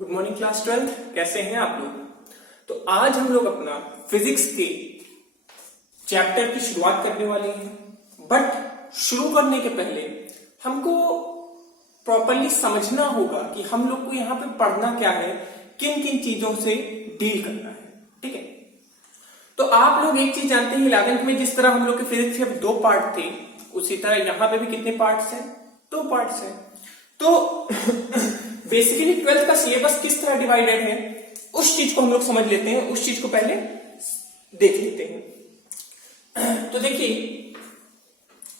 Good morning class 12। कैसे हैं आप लोग। तो आज हम लोग अपना फिजिक्स के चैप्टर की शुरुआत करने वाले हैं। बट शुरू करने के पहले हमको प्रॉपरली समझना होगा कि हम लोग को यहाँ पे पढ़ना क्या है, किन किन चीजों से डील करना है। ठीक है, तो आप लोग एक चीज जानते हैं, 11th में जिस तरह हम लोग के फिजिक्स के 2 पार्ट थे, उसी तरह यहाँ पे भी कितने पार्ट्स हैं? 2 पार्ट्स हैं। तो बेसिकली 12th का सिलेबस किस तरह डिवाइडेड है, उस चीज को हम लोग समझ लेते हैं, उस चीज को पहले देख लेते हैं। तो देखिए,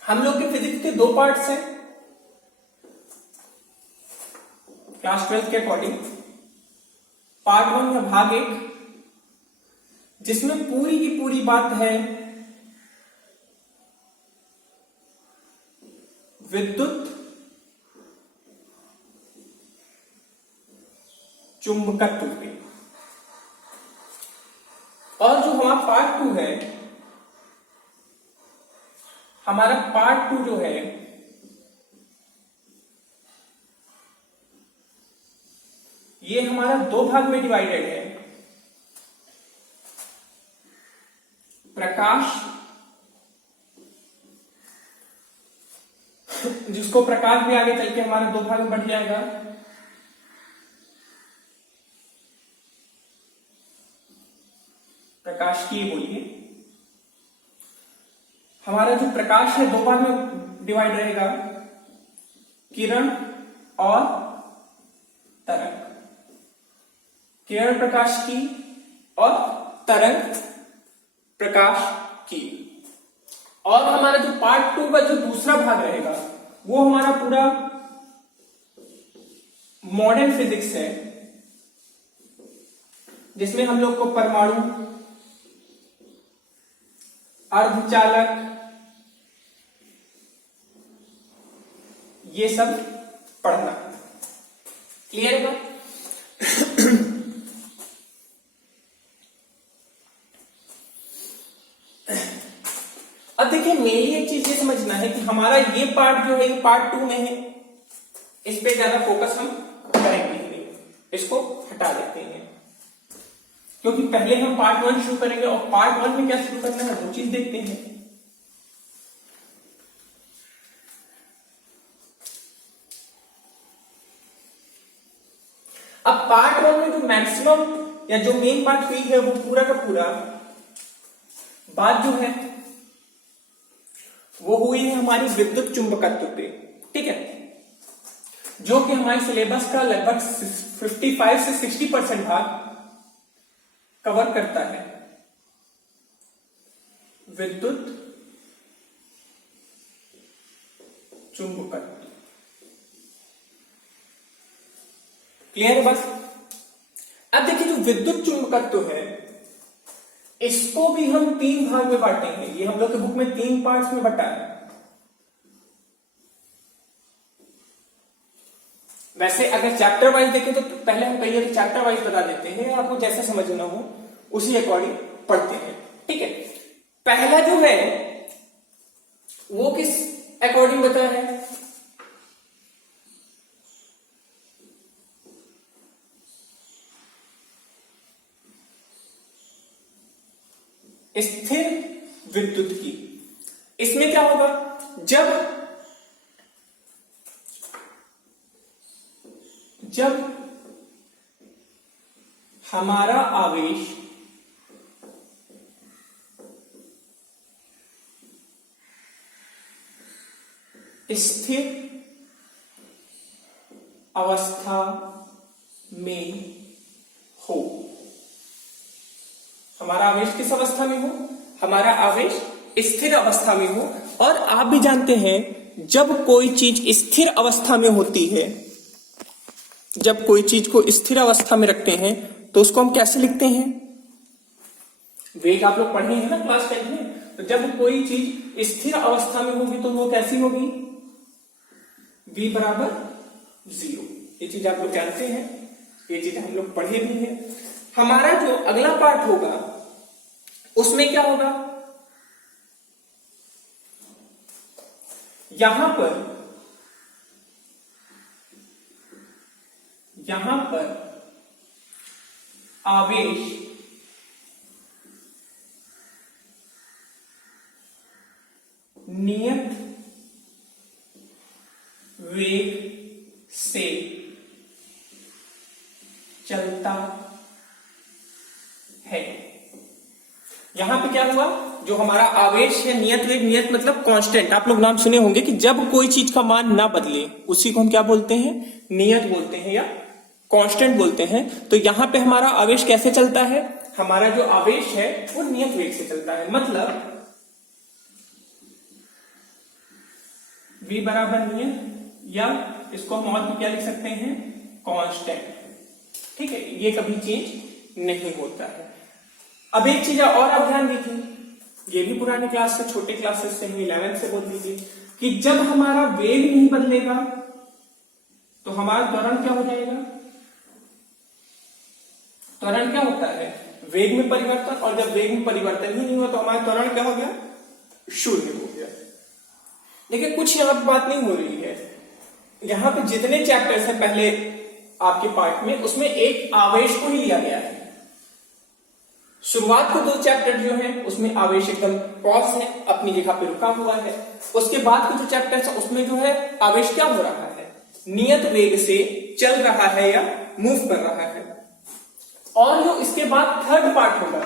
हम लोग के फिजिक्स के 2 पार्ट्स हैं क्लास 12 के अकॉर्डिंग। पार्ट 1 या भाग 1, जिसमें पूरी की पूरी बात है विद्युत चुंबकत्व पे, और जो हमारा पार्ट 2 है, हमारा पार्ट 2 जो है ये हमारा 2 भाग में डिवाइडेड है। प्रकाश, जिसको प्रकाश भी आगे चल के हमारा 2 भाग में बढ़ जाएगा। प्रकाश की बोलिए, हमारा जो प्रकाश है 2 भाग में डिवाइड रहेगा, किरण और तरंग। किरण प्रकाश की और तरंग प्रकाश की। और हमारा जो पार्ट 2 का जो दूसरा भाग रहेगा, वो हमारा पूरा मॉडर्न फिजिक्स है, जिसमें हम लोग को परमाणु, अर्धचालक, ये सब पढ़ना। क्लियर है? अब देखिए, मेरी एक चीज ये समझना है कि हमारा ये पार्ट जो है ये पार्ट 2 में है, इस पे ज्यादा फोकस हम करेंगे नहीं, इसको हटा देते हैं, क्योंकि पहले हम पार्ट 1 शुरू करेंगे और पार्ट 1 में क्या शुरू करना है वो चीज देखते हैं। अब पार्ट 1 में जो मैक्सिमम या जो मेन बात हुई है, वो पूरा का पूरा बात जो है वो हुई है हमारी विद्युत चुंबकत्व पे। ठीक है, जो कि हमारे सिलेबस का लगभग 55 से 60% भाग कवर करता है। विद्युत चुंबकत्व। क्लियर है बस? अब देखिए, जो विद्युत चुंबकत्व है, इसको भी हम 3 भाग में बांटेंगे। ये हम लोग के बुक में 3 पार्ट्स में बटा है। वैसे अगर चैप्टर वाइज देखें तो पहले हम कहिए तो चैप्टर वाइज बता देते हैं, आपको जैसा समझना हो उसी अकॉर्डिंग पढ़ते हैं। ठीक है, पहला जो है वो किस अकॉर्डिंग बता है? स्थिर विद्युत की। इसमें क्या होगा, जब हमारा आवेश स्थिर अवस्था में हो। हमारा आवेश किस अवस्था में हो? हमारा आवेश स्थिर अवस्था में हो। और आप भी जानते हैं, जब कोई चीज स्थिर अवस्था में होती है, जब कोई चीज को स्थिर अवस्था में रखते हैं तो उसको हम कैसे लिखते हैं? वेग आप लोग पढ़े हैं ना क्लास 10 में। तो जब कोई चीज स्थिर अवस्था में होगी तो वो कैसी होगी? v बराबर 0। ये चीज आप लोग जानते हैं, ये चीज हम लोग पढ़े भी हैं। हमारा जो अगला पार्ट होगा उसमें क्या होगा? यहां पर आवेश नियत वेग से चलता है। यहां पे क्या हुआ, जो हमारा आवेश है नियत वेग, नियत मतलब कांस्टेंट, आप लोग नाम सुने होंगे कि जब कोई चीज का मान ना बदले उसी को हम क्या बोलते हैं, नियत बोलते हैं या कांस्टेंट बोलते हैं। तो यहां पे हमारा आवेश कैसे चलता है, हमारा जो आवेश है वो नियत वेग से चलता है, मतलब v बराबर नियत, या इसको हम और भी क्या लिख सकते हैं, कांस्टेंट। ठीक है, ये कभी चेंज नहीं होता है। अब एक चीज और आप ध्यान दीजिए, ये भी पुराने क्लास से, छोटे क्लासेस से, 11th से बोल दीजिए कि जब हमारा वेग नहीं बदलेगा तो हमारा त्वरण क्या हो जाएगा। त्वरण क्या होता है, वेग में परिवर्तन, और जब वेग में परिवर्तन ही नहीं हुआ तो हमारा त्वरण क्या हो गया, शून्य हो गया। देखिए कुछ यहां पर बात नहीं हो रही है, यहां पे जितने चैप्टर्स हैं पहले आपके पार्ट में, उसमें एक आवेश को ही लिया गया है। शुरुआत के 2 चैप्टर जो हैं उसमें आवेश एकदम पॉज है, अपनी जगह पे रुका हुआ है। उसके बाद के जो चैप्टर्स है उसमें जो है आवेश क्या हो रहा है, नियत वेग से चल रहा है या मूव कर रहा है। और जो इसके बाद थर्ड पार्ट होगा,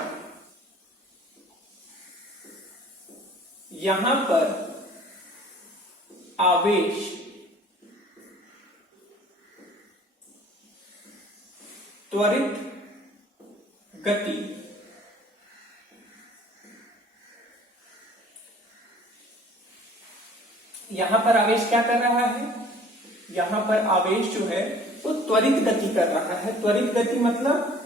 यहां पर आवेश त्वरित गति यहां पर आवेश क्या कर रहा है, यहां पर आवेश जो है वो त्वरित गति कर रहा है। त्वरित गति मतलब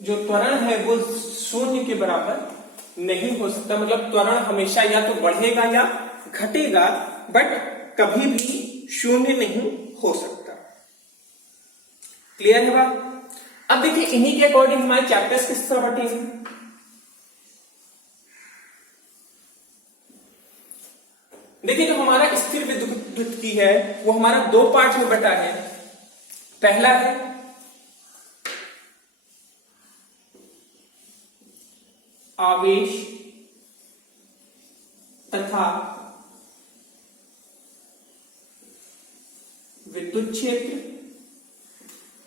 जो त्वरण है वो शून्य के बराबर नहीं हो सकता, मतलब त्वरण हमेशा या तो बढ़ेगा या घटेगा, बट कभी भी शून्य नहीं हो सकता। क्लियर है बात। अब देखिए इन्हीं के अकॉर्डिंग हमारे चैप्टर्स किस तरह बटे हैं। देखिए जो हमारा स्थिर विद्युत की है वो हमारा 2 पार्ट में बटा है। पहला है आवेश तथा विद्युत क्षेत्र,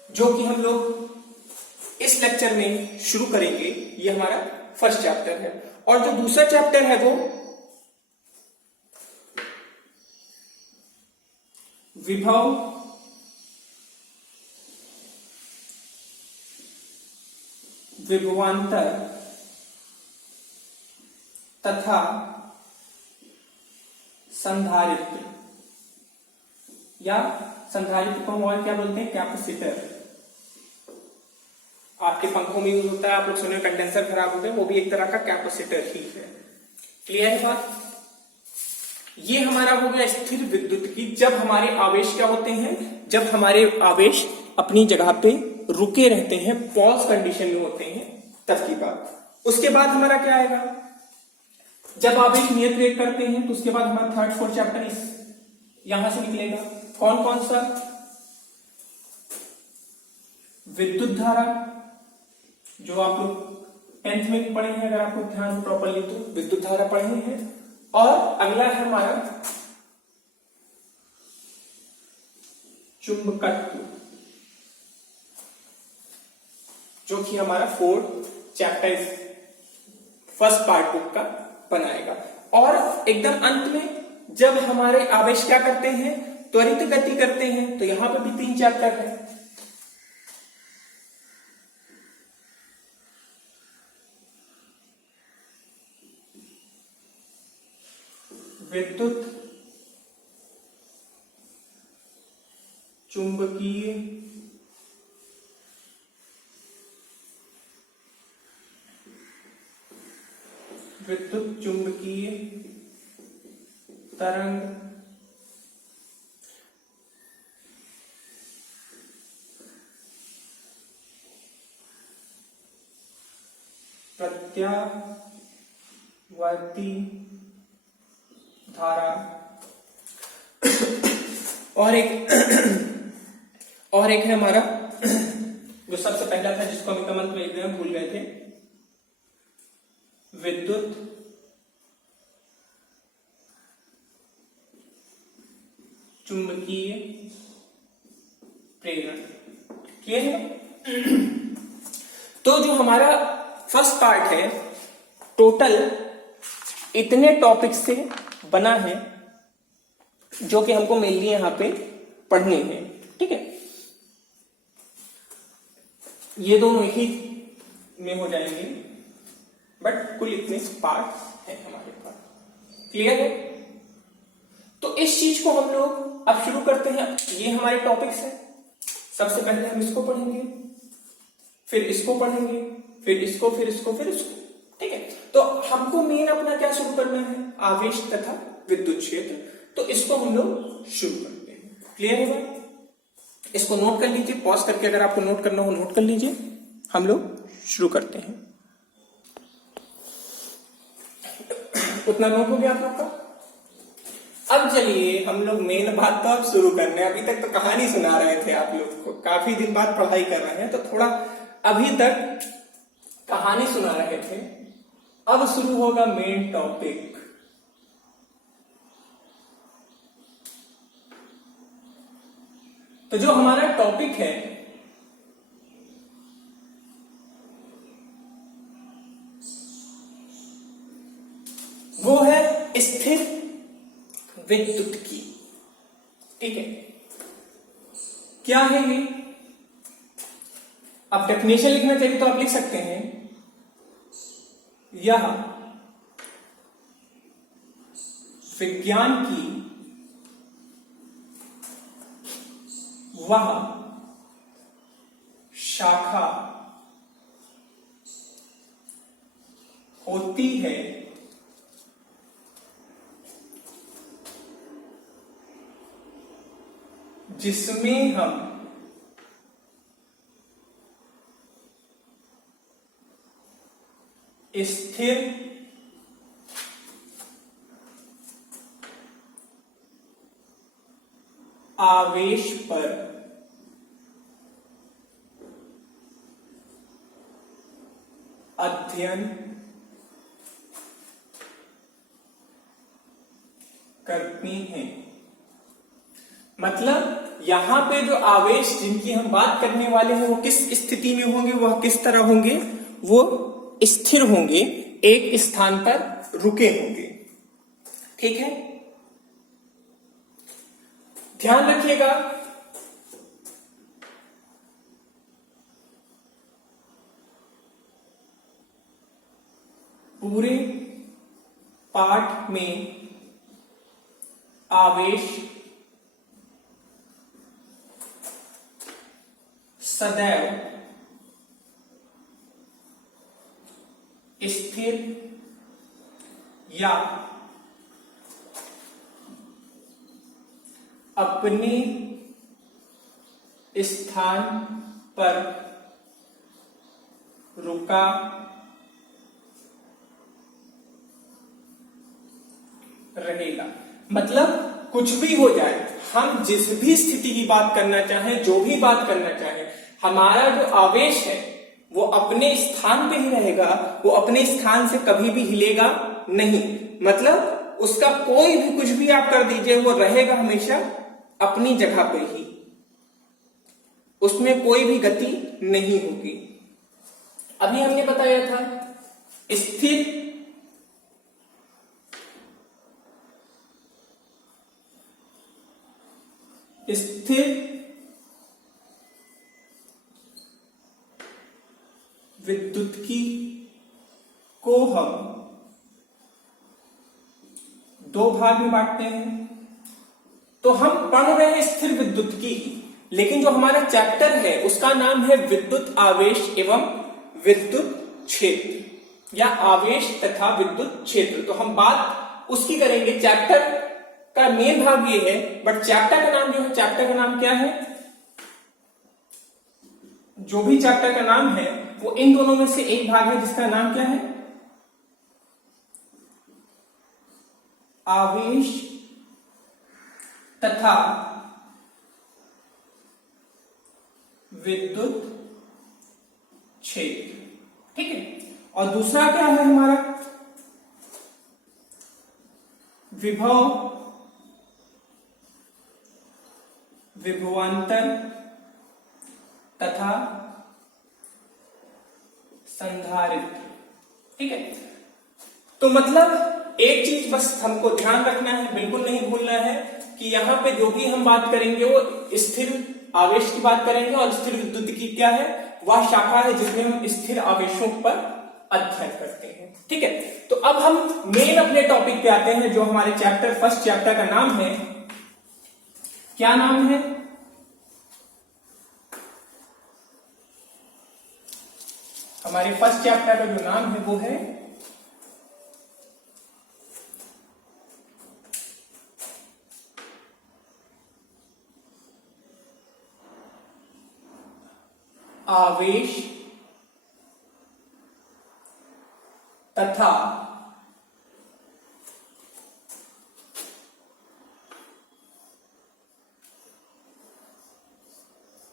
जो कि हम लोग इस लेक्चर में शुरू करेंगे। ये हमारा फर्स्ट चैप्टर है। और जो दूसरा चैप्टर है वो विभव विभवांतर तथा संधारित्र, या संधारित्र को हम और क्या बोलते हैं, कैपेसिटर। आपके पंखों में यूज होता है, आप लोग सुने कंडेंसर खराब हो गए, वो भी एक तरह का कैपेसिटर ही है। क्लियर है बात। ये हमारा हो गया स्थिर विद्युत की, जब हमारे आवेश क्या होते हैं, जब हमारे आवेश अपनी जगह पे रुके रहते हैं, पॉज कंडीशन में होते हैं, तब की बात। उसके बाद हमारा क्या आएगा, जब आवेश नियत वेग करते हैं, तो उसके बाद हमारा थर्ड 4th चैप्टर इस यहां से निकलेगा। कौन कौन सा, विद्युत धारा, जो आप लोग 10th में पढ़े हैं, अगर आपको ध्यान प्रॉपरली तो विद्युत धारा पढ़े हैं। और अगला है हमारा चुंबकत्व, जो कि हमारा 4th chapter first part book का बनाएगा। और एकदम अंत में जब हमारे आवेश क्या करते हैं, त्वरित गति करते हैं, तो यहां पे भी 3 चैप्टर है। विद्युत चुंबकीय तरंग प्रत्यावर्ती धारा और एक और एक है हमारा जो सबसे पहला था, जिसको हम कमल में एकदम भूल गए थे, विद्युत चुंबकीय प्रेरण। क्लियर है? तो जो हमारा फर्स्ट पार्ट है टोटल इतने टॉपिक से बना है जो कि हमको मेनली यहां पे पढ़ने हैं। ठीक है, ये दोनों एक ही में हो जाएंगे, बट कुल इतने पार्ट है हमारे पास। क्लियर है? तो इस चीज को हम लोग अब शुरू करते हैं। ये हमारे टॉपिक्स हैं। सबसे पहले हम इसको पढ़ेंगे, फिर इसको पढ़ेंगे, फिर इसको, फिर इसको, फिर इसको। ठीक है, तो हमको मेन अपना क्या शुरू करना है? आवेश तथा विद्युत क्षेत्र। तो इसको हम लोग शुरू करते हैं। क्लियर है बात? इसको नोट कर लीजिए, पॉज करके अगर आपको नोट करना हो नोट कर लीजिए। हम लोग शुरू करते हैं। उतना नोट हो गया आप लोग का? अब चलिए हम लोग मेन बात तो अब शुरू करने। अभी तक तो कहानी सुना रहे थे आप लोग को, काफी दिन बाद पढ़ाई कर रहे हैं, तो थोड़ा अभी तक कहानी सुना रहे थे। अब शुरू होगा मेन टॉपिक। तो जो हमारा टॉपिक है वो है स्थिर विद्युत की। ठीक है, क्या है ये? अब डेफिनेशन लिखना चाहिए तो आप लिख सकते हैं, यह विज्ञान की वह शाखा होती है जिसमें हम स्थिर आवेश पर अध्ययन करती हैं। मतलब यहां पे जो आवेश जिनकी हम बात करने वाले हैं वो किस स्थिति में होंगे, वह किस तरह होंगे? वो स्थिर होंगे, एक स्थान पर रुके होंगे। ठीक है, ध्यान रखिएगा। पूरे पाठ में आवेश सदैव स्थिर या अपने स्थान पर रुका रहेगा। मतलब कुछ भी हो जाए, हम जिस भी स्थिति की बात करना चाहें, जो भी बात करना चाहें, हमारा जो आवेश है वो अपने स्थान पे ही रहेगा, वो अपने स्थान से कभी भी हिलेगा नहीं। मतलब उसका कोई भी कुछ भी आप कर दीजिए, वो रहेगा हमेशा अपनी जगह पे ही, उसमें कोई भी गति नहीं होगी। अभी हमने बताया था स्थिर विद्युत्की को हम दो भाग में बांटते हैं। तो हम पढ़ रहे हैं स्थिर विद्युत्की, लेकिन जो हमारा चैप्टर है उसका नाम है विद्युत आवेश एवं विद्युत क्षेत्र या आवेश तथा विद्युत क्षेत्र। तो हम बात उसकी करेंगे। चैप्टर का मेन भाग ये है, बट चैप्टर का नाम जो है, चैप्टर का नाम क्या है? जो भी चैप्टर का नाम है वो इन दोनों में से एक भाग है, जिसका नाम क्या है? आवेश तथा विद्युत क्षेत्र। ठीक है, और दूसरा क्या है हमारा, विभव, विभवांतर तथा संधारित्र। ठीक है, तो मतलब एक चीज बस हमको ध्यान रखना है, बिल्कुल नहीं भूलना है कि यहाँ पे जो भी हम बात करेंगे वो स्थिर आवेश की बात करेंगे, और स्थिर विद्युत की क्या है, वह शाखा है जिसमें हम स्थिर आवेशों पर अध्ययन करते हैं। ठीक है, तो अब हम मेन अपने टॉपिक पे आते हैं, जो हमारे फर्स्ट चैप्टर का नाम है, क्या नाम है, हमारे फर्स्ट चैप्टर का जो नाम है वो है आवेश तथा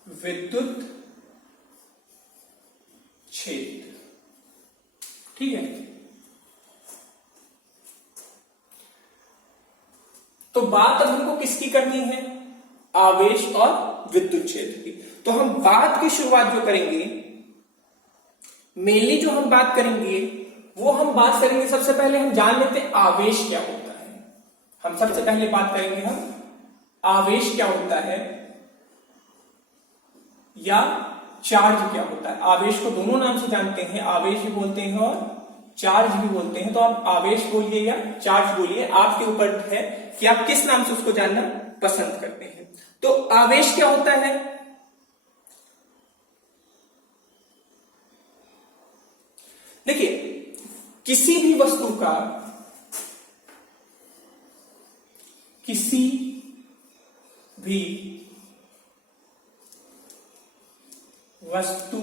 विद्युत क्षेत्र। ठीक है, तो बात अब हमको किसकी करनी है, आवेश और विद्युत क्षेत्र की। तो हम बात की शुरुआत जो करेंगे, मेनली जो हम बात करेंगे वो हम बात करेंगे, सबसे पहले हम जान लेते हैं आवेश क्या होता है। हम सबसे पहले बात करेंगे हम आवेश क्या होता है या चार्ज क्या होता है। आवेश को दोनों नाम से जानते हैं, आवेश भी बोलते हैं और चार्ज भी बोलते हैं। तो आप आवेश बोलिए या चार्ज बोलिए, आपके ऊपर है कि आप किस नाम से उसको जानना पसंद करते हैं। तो आवेश क्या होता है, देखिए किसी भी वस्तु का, किसी भी वस्तु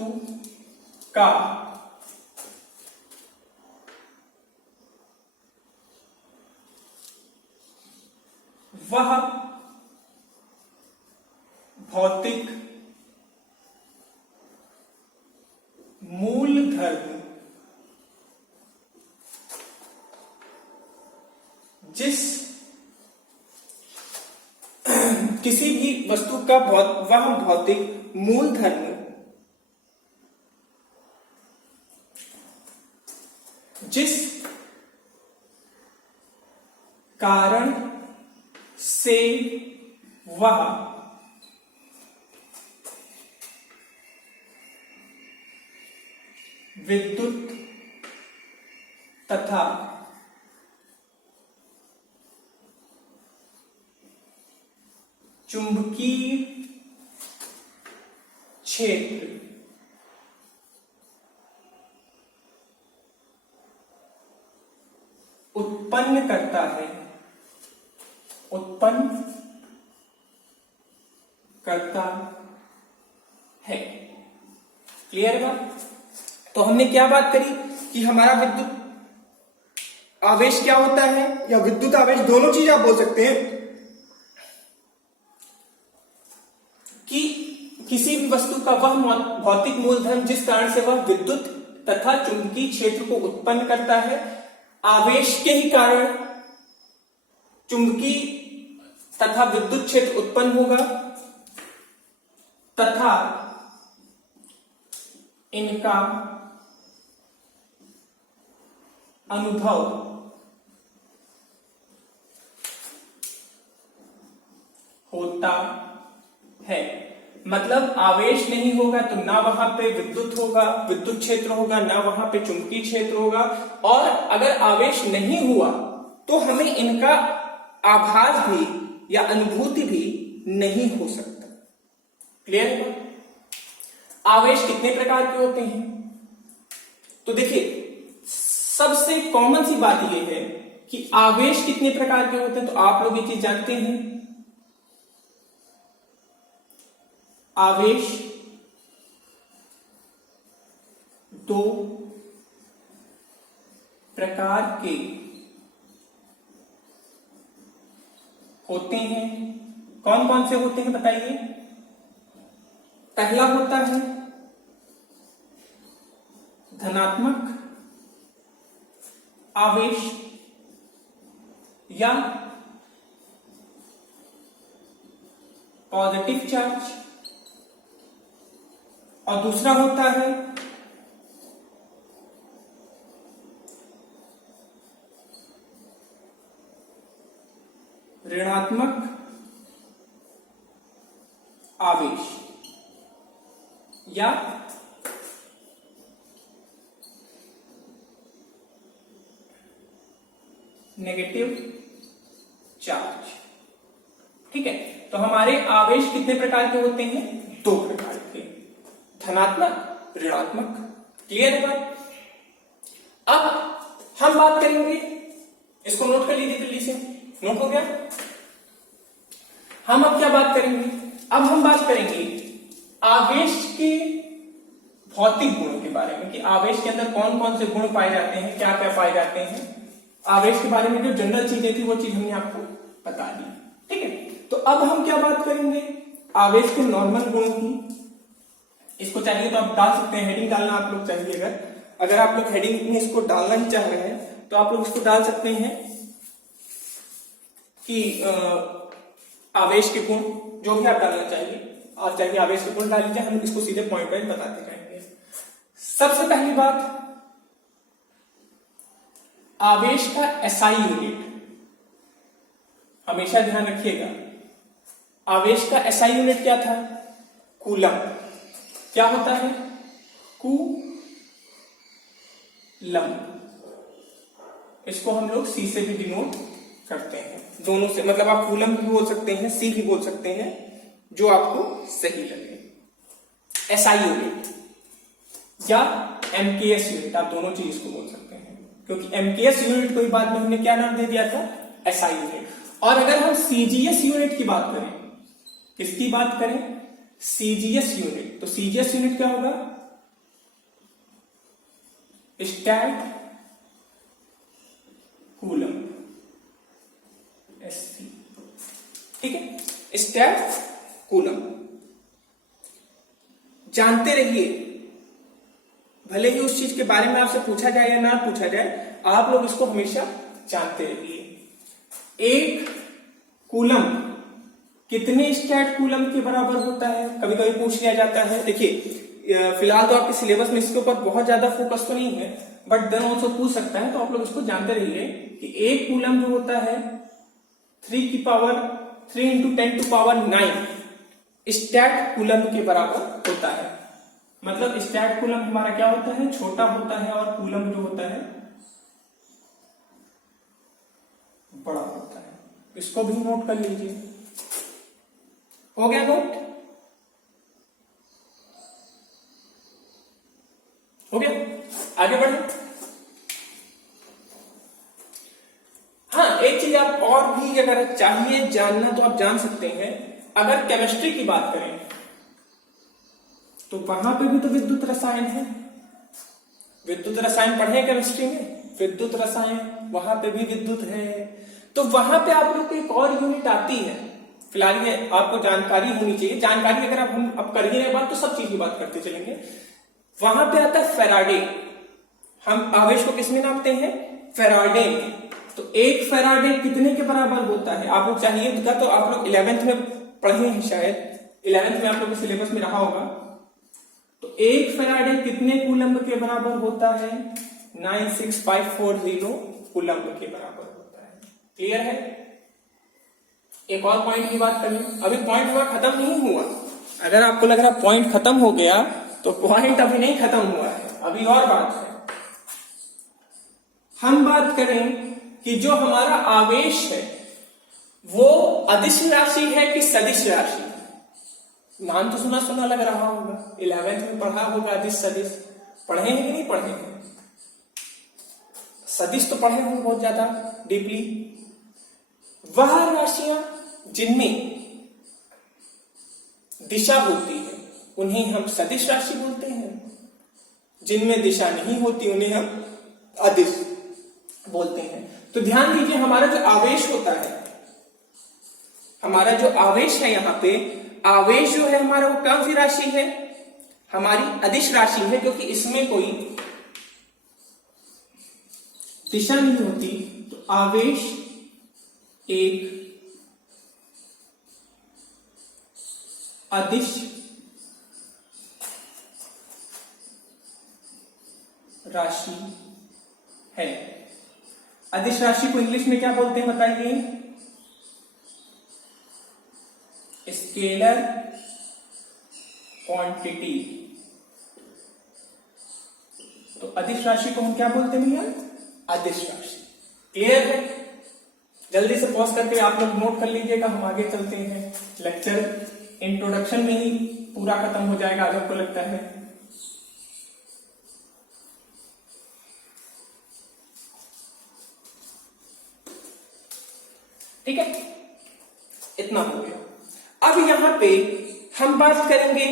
का वह भौतिक मूल धर्म जिस किसी भी वस्तु का वह भौतिक मूल धर्म जिस कारण से वह विद्युत तथा चुंबकीय क्षेत्र उत्पन्न करता है, उत्पन्न करता है। क्लियर बात? तो हमने क्या बात करी कि हमारा विद्युत आवेश क्या होता है, या विद्युत आवेश, दोनों चीज आप बोल सकते हैं, कि किसी भी वस्तु का वह भौतिक मूलधन जिस कारण से वह विद्युत तथा चुंबकीय क्षेत्र को उत्पन्न करता है। आवेश के ही कारण चुंबकीय तथा विद्युत क्षेत्र उत्पन्न होगा तथा इनका अनुभव होता है। मतलब आवेश नहीं होगा तो ना वहां पे विद्युत होगा, विद्युत क्षेत्र होगा, ना वहां पे चुंबकीय क्षेत्र होगा, और अगर आवेश नहीं हुआ तो हमें इनका आभास भी या अनुभूति भी नहीं हो सकता। क्लियर है? आवेश कितने प्रकार के होते हैं? तो देखिए सबसे कॉमन सी बात यह है कि आवेश कितने प्रकार के होते हैं, तो आप लोग ये चीज जानते हैं। आवेश दो प्रकार के होते हैं। कौन कौन से होते हैं बताइए? पहला होता है धनात्मक आवेश या पॉजिटिव चार्ज, और दूसरा होता है ऋणात्मक आवेश या नेगेटिव चार्ज। ठीक है, तो हमारे आवेश कितने प्रकार के होते हैं? 2 प्रकार के, धनात्मक, ऋणात्मक। क्लियर है बात? अब हम बात करेंगे, इसको नोट कर लीजिए जल्दी से, नोट हो गया? हम अब क्या बात करेंगे? अब हम बात करेंगे आवेश के भौतिक गुणों के बारे में, कि आवेश के अंदर कौन कौन से गुण पाए जाते हैं, क्या क्या पाए जाते हैं। आवेश के बारे में जो जनरल चीजें थी वो चीज हमने आपको बता दी। ठीक है, तो अब हम क्या बात करेंगे? आवेश के नॉर्मल गुणों की। इसको चाहिए तो आप डाल सकते हैं, हेडिंग डालना आप लोग चाहिए, अगर आप लोग हेडिंग में इसको डालना ही चाह रहे हैं तो आप लोग इसको डाल सकते हैं कि आवेश के गुण, जो भी आप डालना चाहिए, आप चाहे आवेश के गुण डाल लीजिए, हम इसको सीधे पॉइंट वाइज बताते जाएंगे। सबसे पहली बात, आवेश का एसआई यूनिट, हमेशा ध्यान रखिएगा, आवेश का एसआई यूनिट क्या था? कूलम। क्या होता है? कूलम। इसको हम लोग सी से भी डिनोट करते हैं, दोनों से, मतलब आप कूलम भी बोल सकते हैं, सी भी बोल सकते हैं, जो आपको सही लगे। एसआई यूनिट या एमकेएस यूनिट, आप दोनों चीज को बोल सकते हैं, क्योंकि एमकेएस यूनिट को ही बाद में हमने क्या नाम दे दिया था? SI unit. और अगर हम सीजीएस यूनिट की बात करें, किसकी बात करें? सीजीएस यूनिट, तो सीजीएस यूनिट क्या होगा? Stat coulomb, SC. ठीक है, स्टैट कूलम। जानते रहिए, भले ही उस चीज के बारे में आपसे पूछा जाए या ना पूछा जाए, आप लोग इसको हमेशा जानते रहिए। एक कूलम कितने स्टैट कूलम के बराबर होता है? कभी कभी पूछ लिया जाता है। देखिए, फिलहाल तो आपके सिलेबस में इसके ऊपर बहुत ज्यादा फोकस तो नहीं है, बट देन ऑल्सो पूछ सकता है, तो आप लोग इसको जानते रहिए कि एक कूलम जो होता है 3 × 10⁹ स्टैट कूलम के बराबर होता है। मतलब स्टैट कूलम हमारा क्या होता है? छोटा होता है, और कूलम जो होता है बड़ा होता है। इसको भी नोट कर लीजिए। हो गया नोट? हो गया? आगे बढ़े। हाँ, एक चीज आप और भी अगर चाहिए जानना तो आप जान सकते हैं। अगर केमिस्ट्री की बात करें तो वहां पे भी तो विद्युत रसायन है। विद्युत रसायन पढ़े केमिस्ट्री में, विद्युत रसायन, वहां पे भी विद्युत है। तो वहां पे आप लोग को एक और यूनिट आती है, फिलहाल में आपको जानकारी होनी चाहिए। जानकारी अगर आप हम अब कर ही रहे बात, तो सब चीज की बात करते चलेंगे। वहां पे आता है फैराडे। हम आवेश को किसमें नापते हैं? फैराडे में। तो एक फैराडे कितने के बराबर होता है? आप लोग चाहिए तो आप लोग 11th में पढ़े हैं, शायद 11th में आप लोग के सिलेबस में रहा होगा। तो एक फैराडे कितने कूलम्ब के बराबर होता है? 96540 कूलम्ब के बराबर होता है। क्लियर है? एक और पॉइंट की बात करें। अभी पॉइंट हुआ खत्म नहीं हुआ। अगर आपको लग रहा पॉइंट खत्म हो गया, तो पॉइंट अभी नहीं खत्म हुआ है, अभी और बात है। हम बात करें कि जो हमारा आवेश है वो अदिश राशि है कि सदिश राशि? नाम तो सुना सुना लग रहा होगा, 11th में पढ़ा होगा अदिश सदिश। पढ़े हैं कि नहीं पढ़े हैं? सदिश तो पढ़े होंगे बहुत ज्यादा डीपली। वह राशियां जिनमें दिशा होती है उन्हें हम सदिश राशि बोलते हैं, जिनमें दिशा नहीं होती उन्हें हम अदिश बोलते हैं। तो ध्यान दीजिए, हमारा जो आवेश होता है, हमारा जो आवेश है यहाँ पे, आवेश जो है हमारा वो कौन सी राशि है, हमारी अदिश राशि है, क्योंकि इसमें कोई दिशा नहीं होती। तो आवेश एक अदिश राशि है। अदिश राशि को इंग्लिश में क्या बोलते हैं बताइए? Scalar quantity. तो अदिश राशि को हम क्या बोलते हैं भैया? अदिश राशि। क्लियर है? जल्दी से पॉज करके आप लोग नोट कर लीजिएगा, हम आगे चलते हैं। लेक्चर इंट्रोडक्शन में ही पूरा खत्म हो जाएगा अगर को लगता है। ठीक है, इतना हो गया। अब यहां पे हम बात करेंगे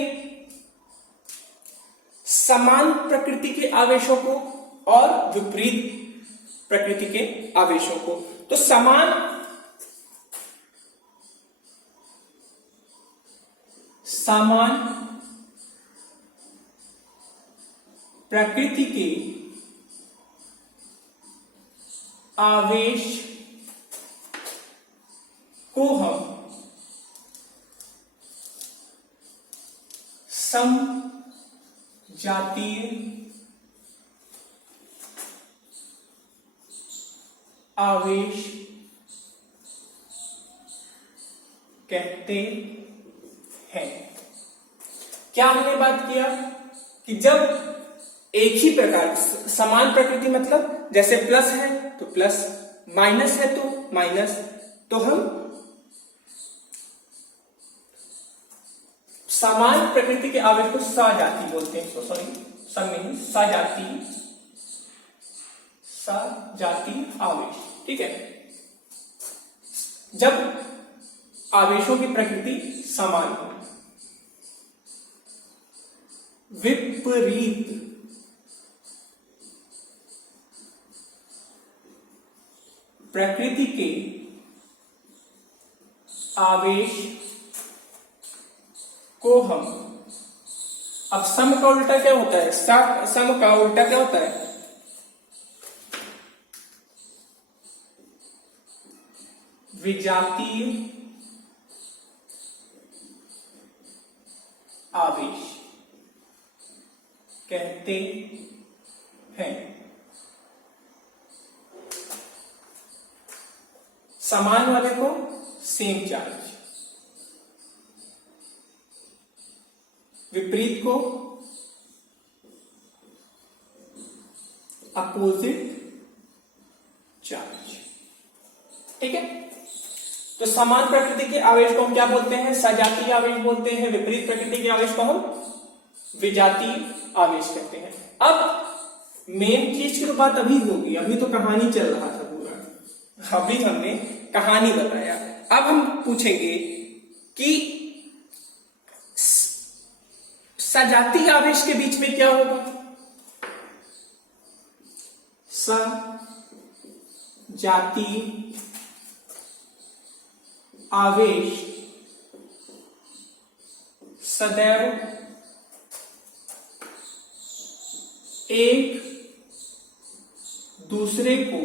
समान प्रकृति के आवेशों को और विपरीत प्रकृति के आवेशों को। तो समान प्रकृति के आवेश को हम समजातीय आवेश कहते हैं। क्या हमने बात किया कि जब एक ही प्रकार समान प्रकृति, मतलब जैसे प्लस है तो प्लस, माइनस है तो माइनस, तो हम समान प्रकृति के आवेश को सजातीय बोलते हैं। तो सॉरी, सम नहीं, सजातीय आवेश। ठीक है, जब आवेशों की प्रकृति समान हो। विपरीत प्रकृति के आवेश को हम, अब सम का उल्टा क्या होता है? सम का उल्टा क्या होता है? विजातीय आवेश कहते हैं। समान वाले को सेम चार्ज, विपरीत को अपोजिट चार्ज। ठीक है, तो समान प्रकृति के आवेश को हम क्या बोलते हैं? सजातीय आवेश बोलते हैं। विपरीत प्रकृति के आवेश को हम विजातीय आवेश कहते हैं। अब मेन चीज की तो बात अभी होगी, अभी तो कहानी चल रहा था पूरा, अभी हमने कहानी बताया। अब हम पूछेंगे कि सजातीय आवेश के बीच में क्या होगा? सजातीय आवेश सदैव एक दूसरे को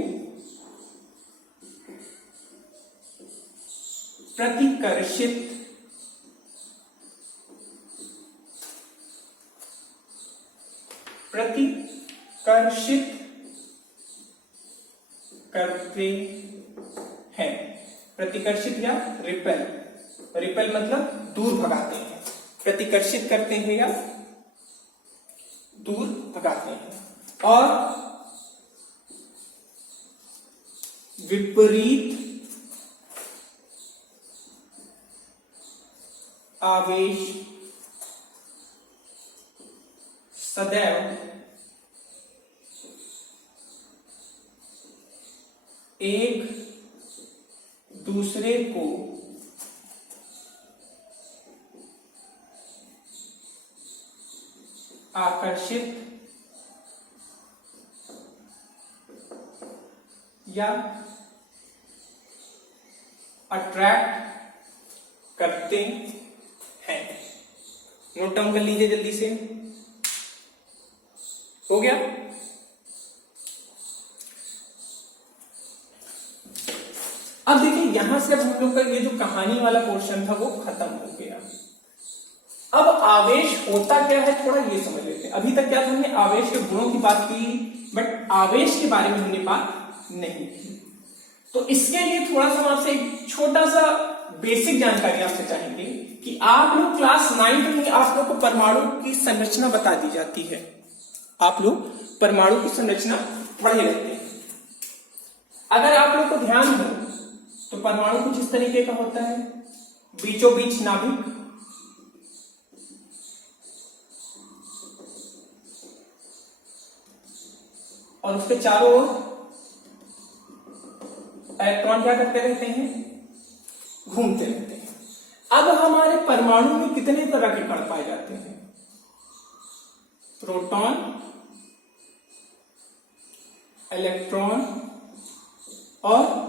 प्रतिकर्षित करते हैं। प्रतिकर्षित या रिपेल, रिपेल मतलब दूर भगाते हैं, प्रतिकर्षित करते हैं या दूर भगाते हैं। और विपरीत आवेश सदैव एक दूसरे को आकर्षित या अट्रैक्ट करते हैं। नोट डाउन कर लीजिए जल्दी से। हो गया? अब देखिए यहां से अब हम लोग का ये जो कहानी वाला पोर्शन था वो खत्म हो गया। अब आवेश होता क्या है थोड़ा ये समझ लेते हैं। अभी तक क्या था, हमने आवेश के गुणों की बात की, बट आवेश के बारे में हमने बात नहीं की। तो इसके लिए थोड़ा सा आपसे एक छोटा सा बेसिक जानकारी आपसे चाहेंगे कि आप लोग क्लास 9 में आप लोग को परमाणु की संरचना बता दी जाती है। आप लोग परमाणु की संरचना पढ़े रहते हैं। अगर आप लोग को ध्यान हो तो परमाणु कुछ इस तरीके का होता है, बीचों बीच नाभिक, और उसके चारों ओर इलेक्ट्रॉन क्या करते रहते हैं, घूमते रहते हैं। अब हमारे परमाणु में कितने तरह के कण पाए जाते हैं? प्रोटॉन, इलेक्ट्रॉन और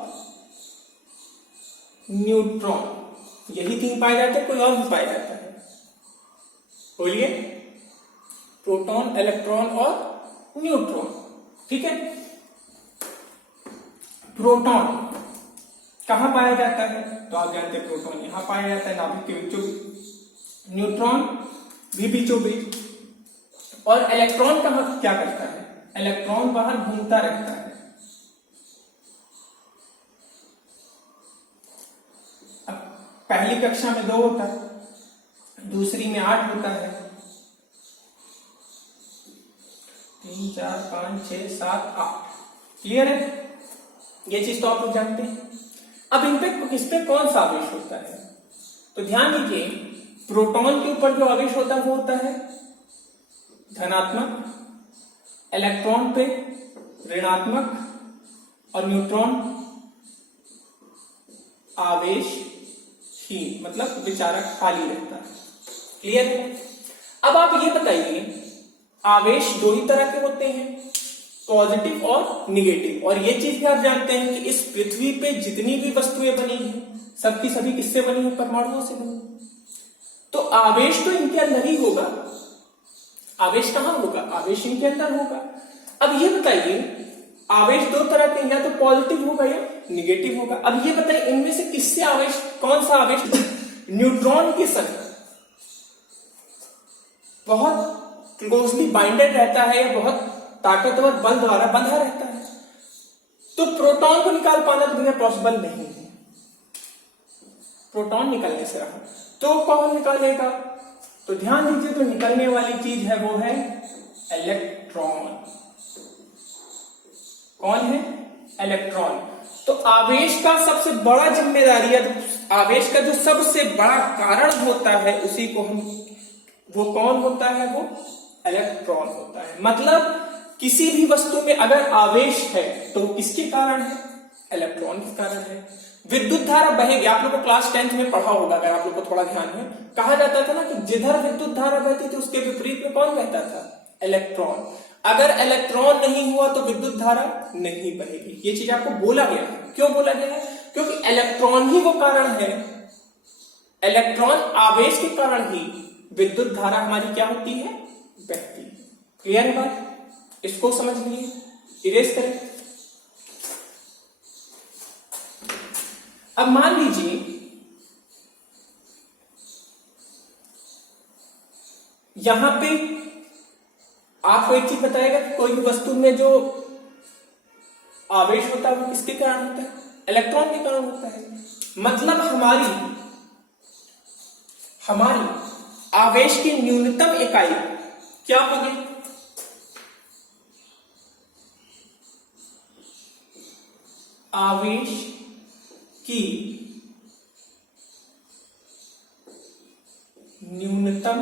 न्यूट्रॉन। यही तीन पाए जाते हैं, कोई और भी पाया जाता है? बोलिए। प्रोटॉन, इलेक्ट्रॉन और न्यूट्रॉन। ठीक है। प्रोटॉन कहां पाया जाता है? तो आप जानते हैं प्रोटॉन यहां पाया जाता है नाभिक के बीचों। न्यूट्रॉन भी बीचों बीच। और इलेक्ट्रॉन कहां क्या करता है? इलेक्ट्रॉन बाहर घूमता रहता है। अब पहली कक्षा में 2 होता है, दूसरी में 8 होता है। 3 4 5 6 7 8। क्लियर है? ये चीज तो आप लोग जानते हैं। अब इस पे कौन सा आवेश होता है? तो ध्यान दीजिए, प्रोटॉन के ऊपर जो आवेश होता है वो होता है धनात्मक, इलेक्ट्रॉन पे ऋणात्मक, और न्यूट्रॉन आवेशहीन, मतलब विचारक खाली रहता है। क्लियर है? अब आप ये बताइए, आवेश 2 ही तरह के होते हैं, पॉजिटिव और निगेटिव। और ये चीज भी आप जानते हैं कि इस पृथ्वी पे जितनी भी वस्तुएं बनी हैं सबकी सभी किससे बनी है? परमाणुओं से बनी। तो आवेश तो इनके अंदर ही होगा। आवेश कहां होगा? आवेश इनके अंदर होगा। अब ये बताइए, आवेश 2 तरह के, या तो पॉजिटिव होगा या निगेटिव होगा। अब ये बताइए, इनमें से किससे आवेश, कौन सा आवेश न्यूट्रॉन के संग बहुत क्लोजली बाइंडेड रहता है या बहुत ताकतवर बल द्वारा बंधा रहता है? तो प्रोटॉन को निकाल पाना तो भैया पॉसिबल नहीं है। प्रोटॉन निकलने से रहा, तो कौन निकालेगा? तो ध्यान दीजिए, तो निकलने वाली चीज है वो है इलेक्ट्रॉन। कौन है? इलेक्ट्रॉन। तो आवेश का सबसे बड़ा जिम्मेदारी है, आवेश का जो सबसे बड़ा कारण होता है उसी को हम, वो कौन होता है? वो इलेक्ट्रॉन होता है। मतलब किसी भी वस्तु में अगर आवेश है तो किसके कारण है? इलेक्ट्रॉन के कारण है। विद्युत धारा बहेगी, आप लोग को क्लास 10th में पढ़ा होगा, अगर आप लोग को थोड़ा ध्यान है। कहा जाता था ना कि जिधर विद्युत धारा बहती थी उसके विपरीत में कौन बहता था? इलेक्ट्रॉन। अगर इलेक्ट्रॉन नहीं हुआ तो विद्युत धारा नहीं बहेगी। ये चीज आपको बोला गया है। क्यों बोला गया है? क्योंकि इलेक्ट्रॉन ही वो कारण है, इलेक्ट्रॉन आवेश के कारण ही विद्युत धारा हमारी क्या होती है? बहती है। क्लियर है बात? इसको समझ लीजिए, इरेज करें। अब मान लीजिए यहां पे आपको एक चीज बताएगा कि कोई भी वस्तु में जो आवेश होता है वो किसके कारण होता है? इलेक्ट्रॉन के कारण होता है। मतलब हमारी आवेश की न्यूनतम इकाई क्या होगी? आवेश की न्यूनतम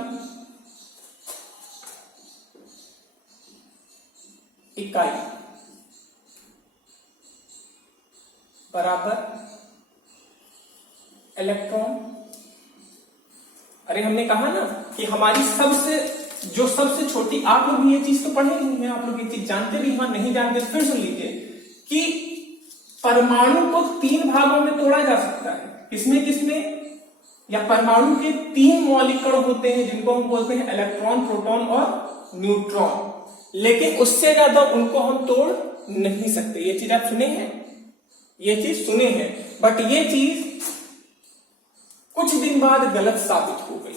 इकाई बराबर इलेक्ट्रॉन। अरे हमने कहा ना कि हमारी सबसे छोटी, आप लोग भी ये चीज तो पढ़े नहीं है, आप लोग ये चीज जानते भी हैं, नहीं जानते फिर सुन लीजिए कि परमाणु को 3 भागों में तोड़ा जा सकता है। किसमें? या परमाणु के 3 मौलिक कण होते हैं जिनको हम बोलते हैं इलेक्ट्रॉन, प्रोटॉन और न्यूट्रॉन, लेकिन उससे ज्यादा उनको हम तोड़ नहीं सकते। ये चीज आप सुने हैं, ये चीज सुने हैं, बट ये चीज कुछ दिन बाद गलत साबित हो गई।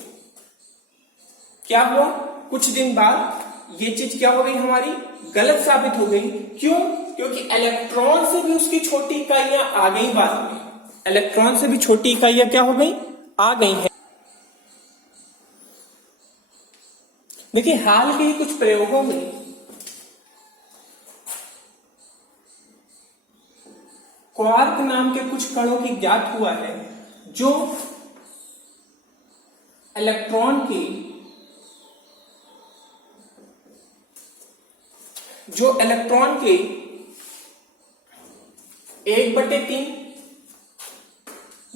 क्या हुआ? कुछ दिन बाद ये चीज क्या हो गई, हमारी गलत साबित हो गई। क्यों? क्योंकि इलेक्ट्रॉन से भी उसकी छोटी इकाइयां आ गई बाद में, इलेक्ट्रॉन से भी छोटी इकाइयां क्या हो गई, आ गई है। देखिए हाल के ही कुछ प्रयोगों में क्वार्क नाम के कुछ कणों की ज्ञात हुआ है जो इलेक्ट्रॉन के 1/3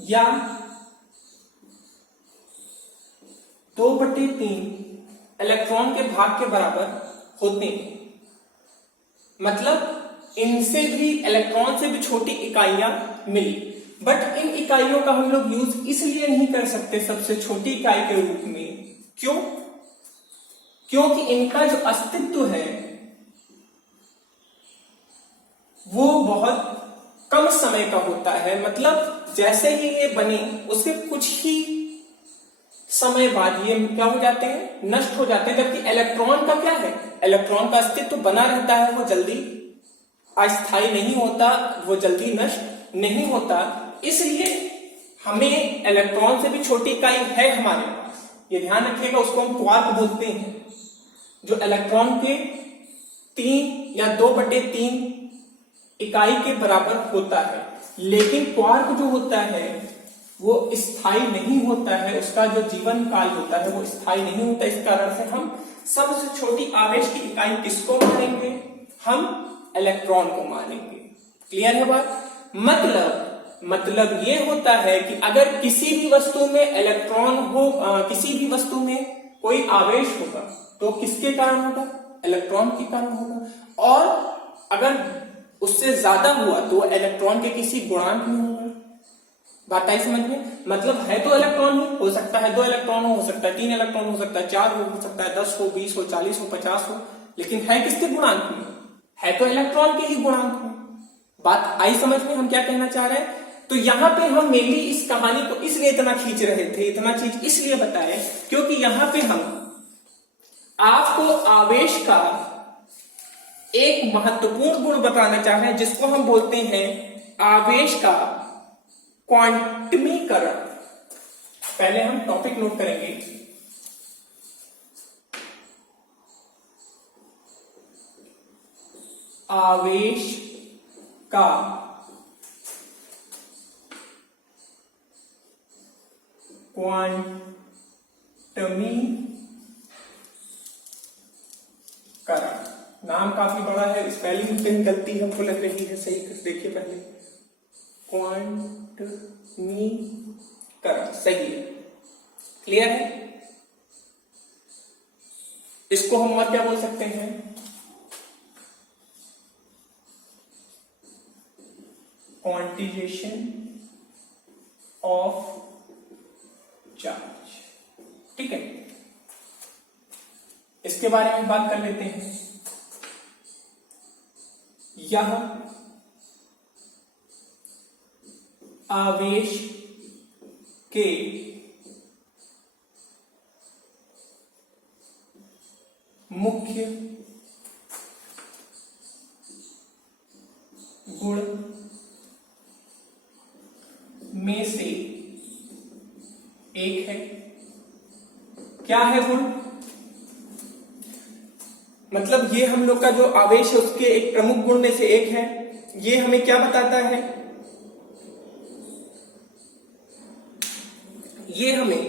या 2/3 इलेक्ट्रॉन के भाग के बराबर होते हैं। मतलब इनसे भी, इलेक्ट्रॉन से भी छोटी इकाइयां मिली, बट इन इकाइयों का हम लोग यूज इसलिए नहीं कर सकते सबसे छोटी इकाई के रूप में। क्यों? क्योंकि इनका जो अस्तित्व है वो बहुत कम समय का होता है। मतलब जैसे ही ये बने उसके कुछ ही समय बाद ये क्या हो जाते हैं, नष्ट हो जाते हैं। जबकि इलेक्ट्रॉन का क्या है, इलेक्ट्रॉन का अस्तित्व बना रहता है, वो जल्दी अस्थायी नहीं होता, वो जल्दी नष्ट नहीं होता। इसलिए हमें इलेक्ट्रॉन से भी छोटी इकाई है हमारे पास, ये ध्यान रखिएगा, उसको हम क्वार्क बोलते हैं, जो इलेक्ट्रॉन के 3 या 2/3 इकाई के बराबर होता है। लेकिन क्वार्क जो होता है वो स्थायी नहीं होता है, उसका जो जीवन काल होता है वो स्थायी नहीं होता। इस कारण से हम सबसे छोटी आवेश की इकाई किसको मानेंगे, हम इलेक्ट्रॉन को मानेंगे। क्लियर है बात? मतलब ये होता है कि अगर किसी भी वस्तु में इलेक्ट्रॉन हो, किसी भी वस्तु में कोई आवेश होगा तो किसके कारण होगा, इलेक्ट्रॉन के कारण होगा। और अगर उससे ज्यादा हुआ तो इलेक्ट्रॉन के किसी गुणांक में होगा। बात आई समझ में? मतलब है तो इलेक्ट्रॉन ही, हो सकता है 2 इलेक्ट्रॉन हो सकता है 3 इलेक्ट्रॉन हो सकता है 4 हो सकता है 10 हो 20 हो 40 हो 50 हो, लेकिन है किसके गुणांक में, है तो इलेक्ट्रॉन के ही गुणांक में। बात आई समझ में? हम क्या कहना चाह रहे हैं? तो यहां पे हम मेनली इस कहानी को इसलिए इतना खींच रहे थे, इतना चीज इसलिए बताए क्योंकि यहां पे हम आपको आवेश का एक महत्वपूर्ण गुण बताना चाह रहे हैं जिसको हम बोलते हैं आवेश का क्वांटमीकरण। पहले हम टॉपिक नोट करेंगे। आवेश का क्वांटमीकरण। नाम काफी बड़ा है, स्पेलिंग पे गलती हमको लग रही है, सही देखिए पहले। क्वांटमीकरण सही है, क्लियर है? इसको हम और क्या बोल सकते हैं, क्वांटिजेशन ऑफ चार्ज। ठीक है, इसके बारे में बात कर लेते हैं। यह आवेश के मुख्य गुण में से एक है। क्या है गुण? मतलब ये हम लोग का जो आवेश है उसके एक प्रमुख गुण में से एक है। ये हमें क्या बताता है, ये हमें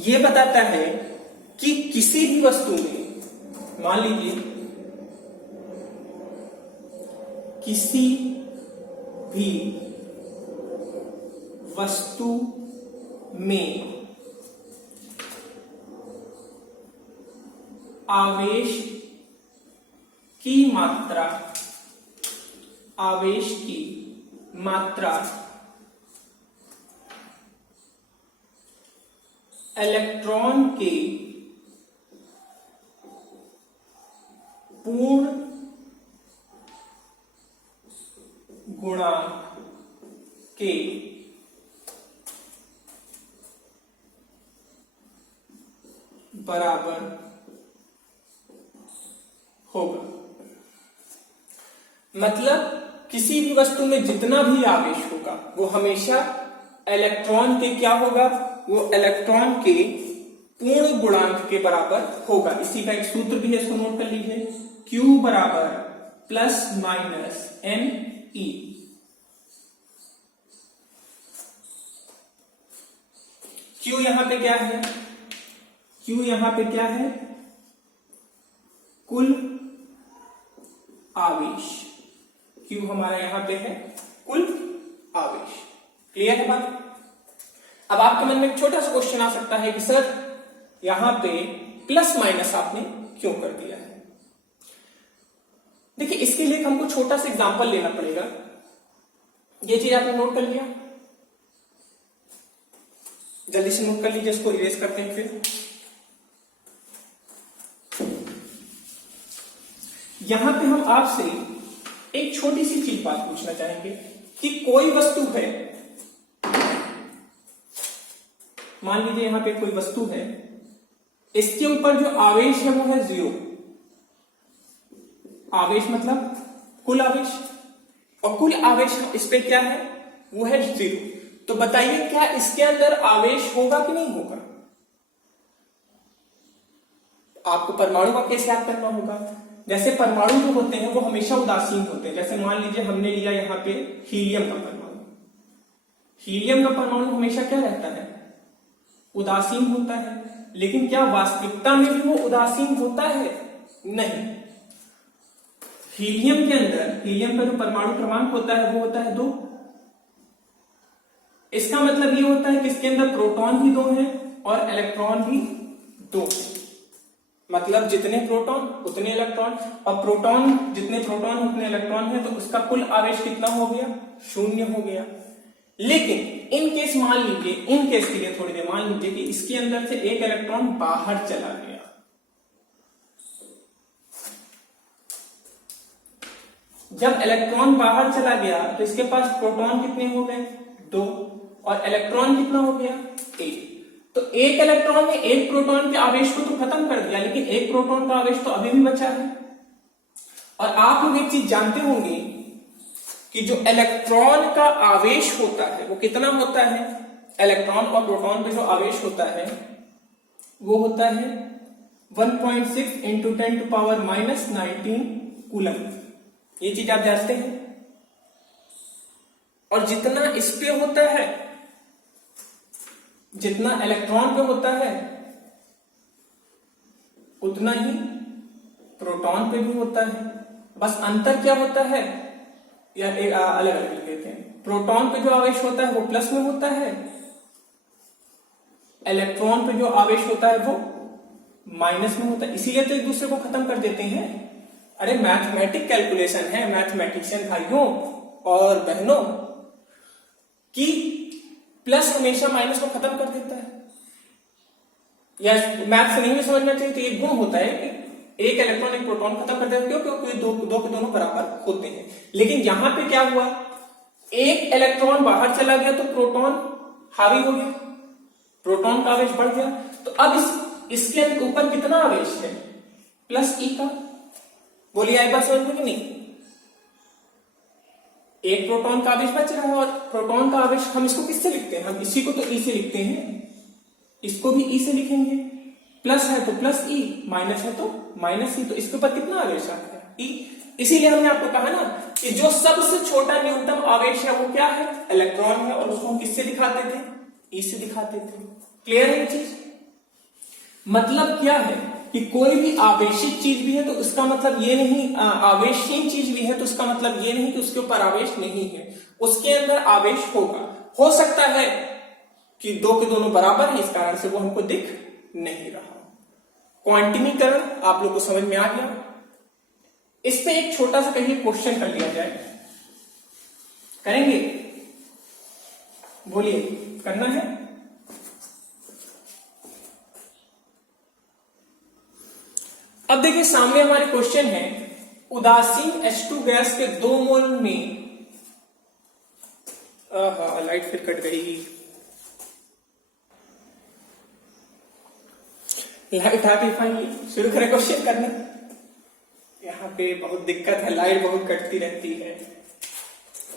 ये बताता है कि किसी भी वस्तु में, मान लीजिए किसी भी वस्तु में आवेश की मात्रा, आवेश की मात्रा इलेक्ट्रॉन के पूर्ण गुणांक के बराबर होगा। मतलब किसी भी वस्तु में जितना भी आवेश होगा वो हमेशा इलेक्ट्रॉन के क्या होगा, वो इलेक्ट्रॉन के पूर्ण गुणांक के बराबर होगा। इसी का एक सूत्र भी है, इसको नोट कर लीजिए, Q बराबर प्लस माइनस ME। Q यहां पे क्या है, Q यहां पे क्या है, कुल आवेश। Q हमारा यहां पे है कुल आवेश। क्लियर है बात? अब आपके मन में एक छोटा सा क्वेश्चन आ सकता है कि सर यहां पे प्लस माइनस आपने क्यों कर दिया है? देखिए, इसके लिए हमको छोटा सा एग्जांपल लेना पड़ेगा। ये चीज आपने नोट कर लिया, जल्दी से नोट कर लीजिए, इसको इरेज करते हैं। फिर यहां पे हम आपसे एक छोटी सी चीज बात पूछना चाहेंगे कि कोई वस्तु है, मान लीजिए यहां पे कोई वस्तु है, इसके ऊपर जो आवेश है वो है 0। आवेश मतलब कुल आवेश, और कुल आवेश इस पे क्या है, वो है 0। तो बताइए क्या इसके अंदर आवेश होगा कि नहीं होगा? आपको परमाणु का केस याद करना होगा। जैसे परमाणु जो होते हैं वो हमेशा उदासीन होते हैं। जैसे मान लीजिए हमने लिया यहाँ पे हीलियम का परमाणु। हीलियम का परमाणु हमेशा क्या रहता है, उदासीन होता है। लेकिन क्या वास्तविकता में भी वो उदासीन होता है? नहीं। हीलियम के अंदर, हीलियम का जो परमाणु क्रमांक होता है वो होता है 2। इसका मतलब ये होता है कि इसके अंदर प्रोटॉन भी 2 हैं और इलेक्ट्रॉन भी 2 हैं। मतलब जितने प्रोटॉन उतने इलेक्ट्रॉन, और प्रोटॉन जितने प्रोटॉन उतने इलेक्ट्रॉन है, तो उसका कुल आवेश कितना हो गया, 0 हो गया। लेकिन इन केस मान लीजिए, इन केस के लिए थोड़ी देर मान लीजिए कि इसके अंदर से एक इलेक्ट्रॉन बाहर चला गया। जब इलेक्ट्रॉन बाहर चला गया तो इसके पास प्रोटॉन कितने हो गए, 2, और इलेक्ट्रॉन कितना हो गया, 1। तो एक इलेक्ट्रॉन ने एक प्रोटॉन के आवेश को तो खत्म कर दिया, लेकिन एक प्रोटॉन का आवेश तो अभी भी बचा है। और आप लोग एक चीज जानते होंगे कि जो इलेक्ट्रॉन का आवेश होता है वो कितना होता है, इलेक्ट्रॉन और प्रोटॉन पे जो आवेश होता है वो होता है 1.6 × 10⁻⁻19 कूलम। ये चीज आप जानते हैं। और जितना इस पे होता है, जितना इलेक्ट्रॉन पे होता है, उतना ही प्रोटॉन पे भी होता है। बस अंतर क्या होता है, या एक अलग अलग लिख देते हैं। प्रोटॉन पे जो आवेश होता है वो प्लस में होता है, इलेक्ट्रॉन पे जो आवेश होता है वो माइनस में होता है। इसीलिए तो एक दूसरे को खत्म कर देते हैं। अरे मैथमेटिक कैलकुलेशन है, मैथमेटिशियन भाइयों और बहनों, कि प्लस हमेशा माइनस को खत्म कर देता है। या मैथ से नहीं भी समझना चाहिए, तो एक गुण होता है कि एक इलेक्ट्रॉन एक प्रोटॉन खत्म कर देता है। क्यों? क्योंकि दो के दोनों बराबर होते हैं। लेकिन यहां पे क्या हुआ, एक इलेक्ट्रॉन बाहर चला गया तो प्रोटॉन हावी हो गया, प्रोटॉन का आवेश बढ़ गया। तो अब इसके ऊपर कितना आवेश है, प्लस E का। बोलिए एक बार समझ में कि नहीं? एक प्रोटॉन का आवेश बच रहा है, और प्रोटॉन का आवेश हम इसको किससे लिखते हैं, हम इसी को तो E से लिखते हैं, इसको भी E से लिखेंगे। प्लस है तो प्लस E, माइनस है तो माइनस E। तो इसके ऊपर कितना आवेश आ गया, E। इसीलिए हमने आपको कहा ना कि जो सबसे छोटा न्यूनतम आवेश है वो क्या है, इलेक्ट्रॉन है, और उसको हम किससे दिखाते थे, E से दिखाते थे। क्लियर है ये चीज? मतलब क्या है कि कोई भी आवेशित चीज भी है तो उसका मतलब ये नहीं, आवेशहीन चीज भी है तो उसका मतलब ये नहीं कि उसके ऊपर आवेश नहीं है, उसके अंदर आवेश होगा। हो सकता है कि दो के दोनों बराबर है, इस कारण से वो हमको दिख नहीं रहा। क्वांटमीकरण आप लोग को समझ में आ गया। इस पे एक छोटा सा कहीं क्वेश्चन कर लिया जाए, करेंगे? बोलिए, करना है? देखिए सामने हमारे क्वेश्चन है, उदासीन H2 गैस के 2 मोल में, लाइट फिर कट गई, लाइट आ गई फाइनली। शुरू करें क्वेश्चन करना। यहाँ पे बहुत दिक्कत है, लाइट बहुत कटती रहती है।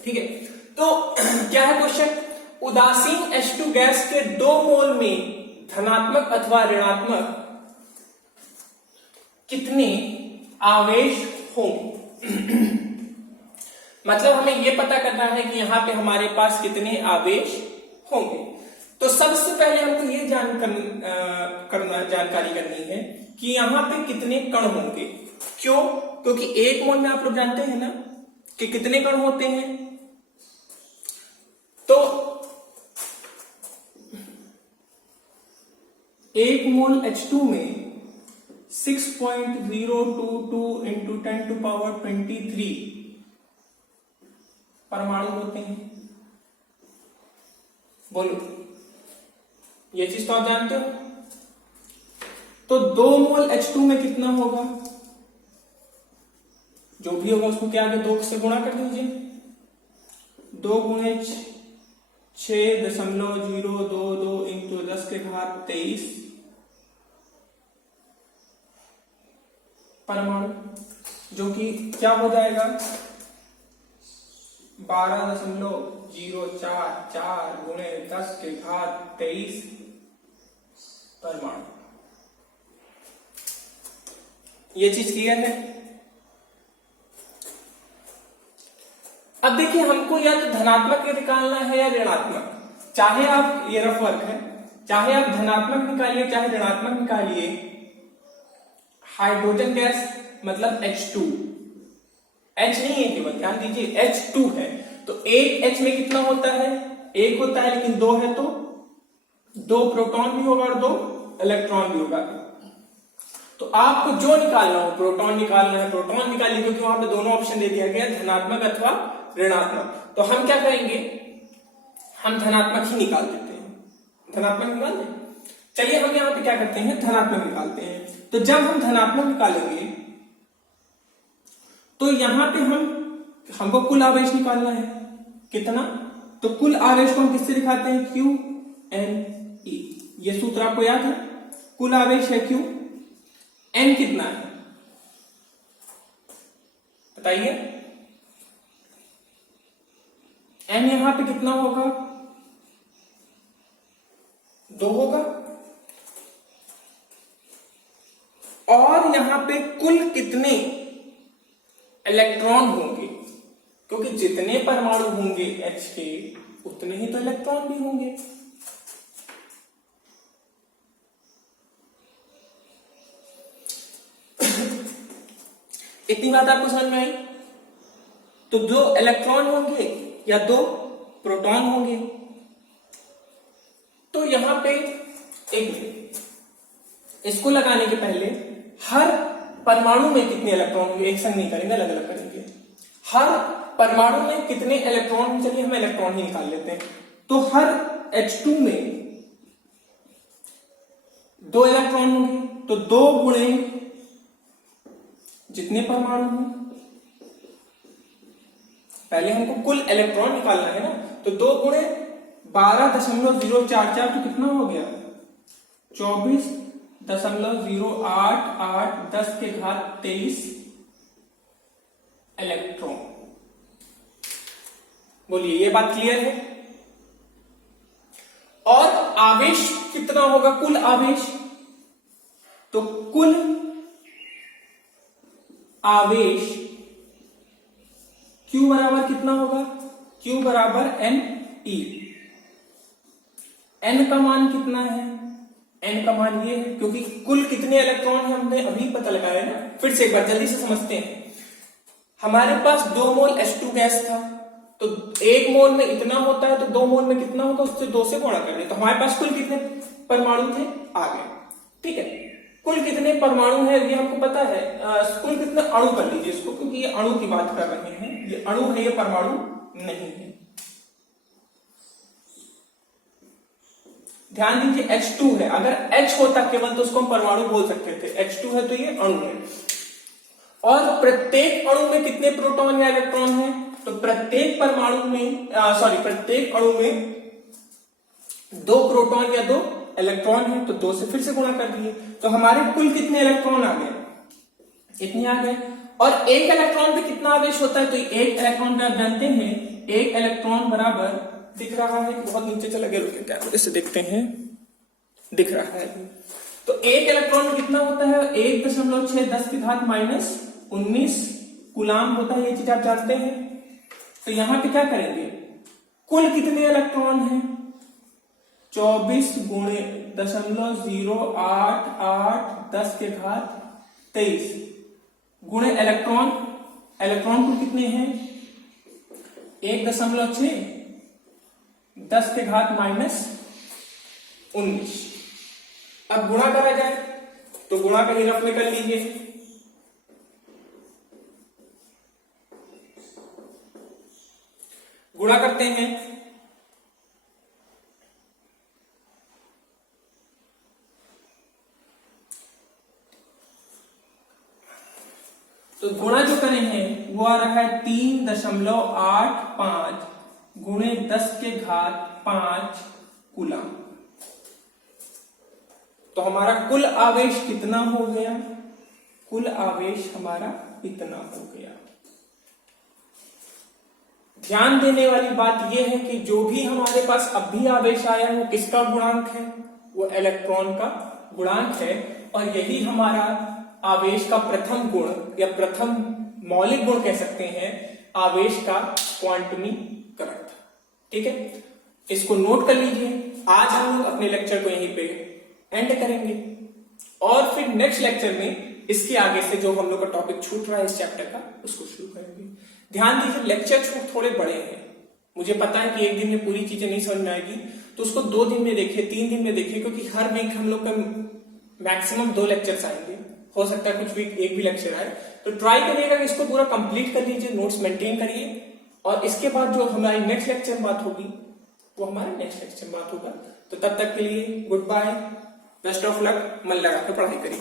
ठीक है, तो क्या है क्वेश्चन, उदासीन H2 गैस के 2 मोल में धनात्मक अथवा ऋणात्मक कितने आवेश होंगे। मतलब हमें यह पता करना है कि यहां पे हमारे पास कितने आवेश होंगे। तो सबसे पहले हमको ये जानकारी करनी है कि यहां पे कितने कण होंगे। क्यों? क्योंकि 1 मोल में आप लोग जानते हैं ना कि कितने कण होते हैं। तो 1 मोल H2 में 6.022 इंटू 10⁻23 परमाणु होते हैं। बोलो, ये चीज तो आप जानते हो। तो 2 मोल H2 में कितना होगा, जो भी होगा उसको क्या आगे 2 से गुणा कर दीजिए। 2 गुणे 6.022 इंटू 10⁻23 परमाणु, जो कि क्या हो जाएगा 12.044 गुणे 10⁻23 परमाणु। ये चीज क्लियर है। अब देखिए हमको या तो धनात्मक निकालना है या ऋणात्मक। चाहे आप, ये रफ वर्क है, चाहे आप धनात्मक निकालिए चाहे ऋणात्मक निकालिए, हाइड्रोजन गैस मतलब H2, H नहीं है केवल, ध्यान दीजिए H2 है। तो एक H में कितना होता है, 1 होता है, लेकिन 2 है तो 2 प्रोटॉन भी होगा और 2 इलेक्ट्रॉन भी होगा। तो आपको जो निकालना हो, प्रोटॉन निकालना है प्रोटॉन निकालिए, क्योंकि वहां पे दोनों ऑप्शन दे दिया गया, धनात्मक अथवा ऋणात्मक। तो हम क्या करेंगे, हम धनात्मक ही निकाल देते हैं, धनात्मक निकाल दें। चलिए हम यहां पे क्या करते हैं, धनात्मक निकालते हैं। तो जब हम धनात्मक निकालेंगे तो यहां पे हमको कुल आवेश निकालना है, कितना, तो कुल आवेश को हम किससे दिखाते हैं, QNE। ये सूत्र आपको याद है, कुल आवेश है Q, N कितना है बताइए, N यहां पे कितना होगा, 2 होगा। और यहां पे कुल कितने इलेक्ट्रॉन होंगे, क्योंकि जितने परमाणु होंगे H के उतने ही तो इलेक्ट्रॉन भी होंगे। इतनी बात आपको समझ में आई। तो 2 इलेक्ट्रॉन होंगे या 2 प्रोटॉन होंगे। तो यहां पे एक, इसको लगाने के पहले हर परमाणु में कितने इलेक्ट्रॉन होंगे, एक संग नहीं करेंगे, अलग अलग करेंगे। हर परमाणु में कितने इलेक्ट्रॉन, चलिए हम इलेक्ट्रॉन ही निकाल लेते हैं। तो हर H2 में 2 इलेक्ट्रॉन होंगे, तो 2 गुणे जितने परमाणु हों, पहले हमको कुल इलेक्ट्रॉन निकालना है ना, तो 2 गुणे 12.044 तो कितना हो गया, 24.088 10⁻23 इलेक्ट्रॉन। बोलिए, ये बात क्लियर है। और आवेश कितना होगा, कुल आवेश, तो कुल आवेश Q बराबर कितना होगा, Q बराबर NE। N का मान कितना है, N का मान ये है, क्योंकि कुल कितने इलेक्ट्रॉन है हमने अभी पता लगाया ना। फिर से एक बार जल्दी से समझते हैं। हमारे पास 2 मोल H2 गैस था, तो 1 मोल में इतना होता है, तो 2 मोल में कितना होगा, उससे 2 से गुणा कर दे। तो हमारे पास कुल कितने परमाणु थे, आ गए। ठीक है, कुल कितने परमाणु है ये हमको पता है। कुल कितने अणु कर लीजिए इसको, क्योंकि ये अणु की बात कर रहे हैं, ये अणु है, ये परमाणु नहीं है। ध्यान दीजिए H2 है, अगर H होता केवल तो उसको हम परमाणु बोल सकते थे, H2 है तो ये अणु है। और प्रत्येक अणु में कितने प्रोटॉन या इलेक्ट्रॉन है? तो प्रत्येक परमाणु में प्रत्येक अणु में 2 प्रोटॉन या 2 इलेक्ट्रॉन है, तो 2 से फिर से गुणा कर दिए, तो हमारे कुल कितने इलेक्ट्रॉन आ गए? इतने आ गए। और एक इलेक्ट्रॉन पे कितना आवेश होता है? तो एक इलेक्ट्रॉन पे आप जानते हैं एक इलेक्ट्रॉन बराबर दिख रहा है, बहुत नीचे चला गया, रुके कैमरे से देखते हैं, दिख रहा है। तो एक इलेक्ट्रॉन में कितना होता है? 1.6 10 की घात -19 कूलाम होता है, ये चीज आप जानते हैं। तो यहां पे क्या करेंगे? कुल कितने इलेक्ट्रॉन हैं? 24 गुणे 0.088 10 के घात 23 गुणे इलेक्ट्रॉन कुल कितने हैं? 1.6 10 के घात -19। अब गुणा करा जाए तो गुणा कहीं रफ में कर लीजिए। गुणा करते हैं तो गुणा जो करें हैं वो आ रहा है 3.85 गुणे 10 के घात 5 कूलम। तो हमारा कुल आवेश कितना हो गया? कुल आवेश हमारा इतना हो गया। ध्यान देने वाली बात यह है कि जो भी हमारे पास अब भी आवेश आया वो किसका गुणांक है? वो इलेक्ट्रॉन का गुणांक है, और यही हमारा आवेश का प्रथम गुण या प्रथम मौलिक गुण कह सकते हैं, आवेश का क्वांटमीकरण। ठीक है, इसको नोट कर लीजिए। आज हम लोग अपने लेक्चर को यहीं पे एंड करेंगे और फिर नेक्स्ट लेक्चर में इसके आगे से जो हम लोग का टॉपिक छूट रहा है इस चैप्टर का उसको शुरू करेंगे। ध्यान दीजिए, लेक्चर छूट थोड़े बड़े हैं, मुझे पता है कि एक दिन में पूरी चीजें नहीं समझ में आएगी, तो उसको 2 दिन में देखिए, 3 दिन में देखिए, क्योंकि हर वीक हम लोग का मैक्सिमम 2 लेक्चर्स आएंगे, हो सकता है कुछ वीक एक भी लेक्चर आए। तो ट्राई करिएगा कि इसको पूरा कंप्लीट कर लीजिए, नोट्स मेंटेन करिए, और इसके बाद जो हमारी नेक्स्ट लेक्चर में बात होगी वो हमारे नेक्स्ट लेक्चर में बात होगा। तो तब तक के लिए good bye, best of luck, मन लगा के पढ़ाई करिए।